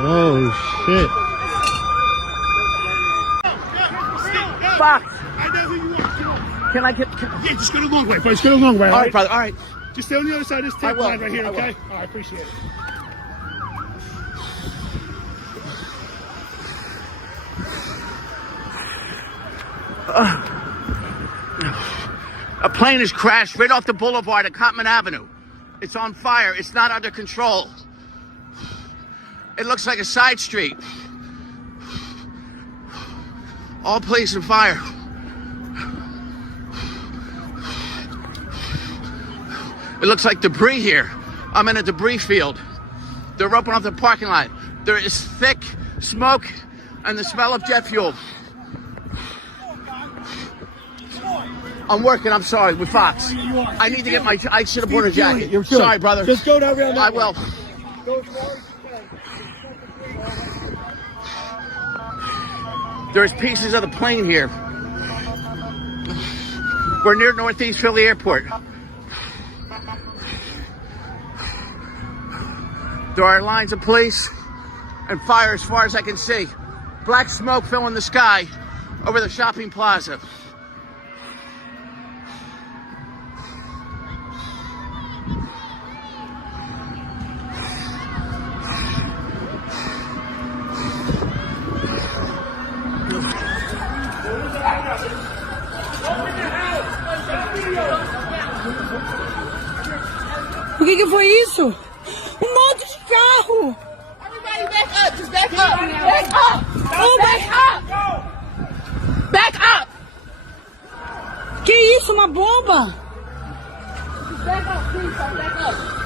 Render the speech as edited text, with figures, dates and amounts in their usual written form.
Oh shit. Fuck. I know who you are. Can I get... Yeah, just go the long way, brother. Just go the long way. All right, brother. All right. Just stay on the other side of this I tape will. line right here, I will. okay? All right, appreciate it. A plane has crashed right off the boulevard at Cotman Avenue. It's on fire. It's not under control. It looks like a side street. All police and fire. It looks like debris here. I'm in a debris field. They're roping off the parking lot. There is thick smoke and the smell of jet fuel. I'm working, I'm sorry, with Fox. I need to get my... I should have worn a jacket. You're sorry, brother. Just go down around that I will. Go as far as you can. There's pieces of the plane here. We're near Northeast Philly Airport. There are lines of police and fire as far as I can see. Black smoke filling the sky over the shopping plaza. O que foi isso? Um monte de carro! Everybody back up! Just back up! Back up! Oh, back up! Back up! Que isso? Uma bomba? Just back up, please. Back up.